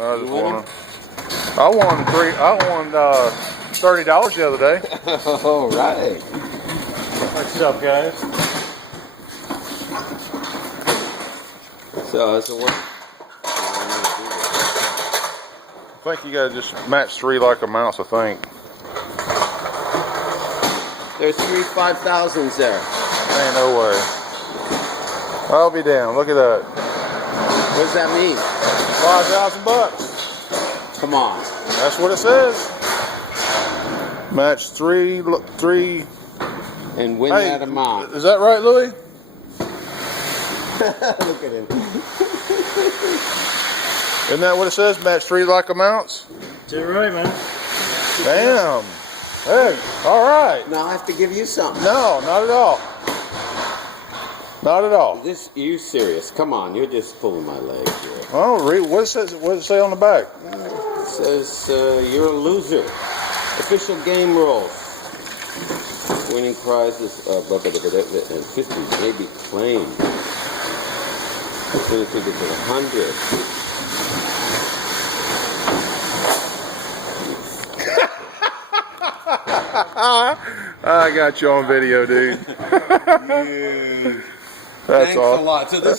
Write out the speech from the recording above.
I just won. I won $30 the other day. All right. What's up, guys? So what? I think you gotta just match 3 like amounts, I think. There's 3 5,000s there. Ain't no way. I'll be damned. Look at that. What does that mean? $5,000. Come on. That's what it says. Match 3. And win that amount. Is that right, Louis? Look at him. Isn't that what it says? Match 3 like amounts? That's it right, man. Damn. Hey, all right. Now I have to give you something. No, not at all. Not at all. You serious? Come on, you're just pulling my leg here. Oh, read what does it say on the back? It says you're a loser. Official game rules. Winning prizes and 50s may be claimed. Winning tickets are 100. I got you on video, dude. That's Thanks awesome. a lot. So this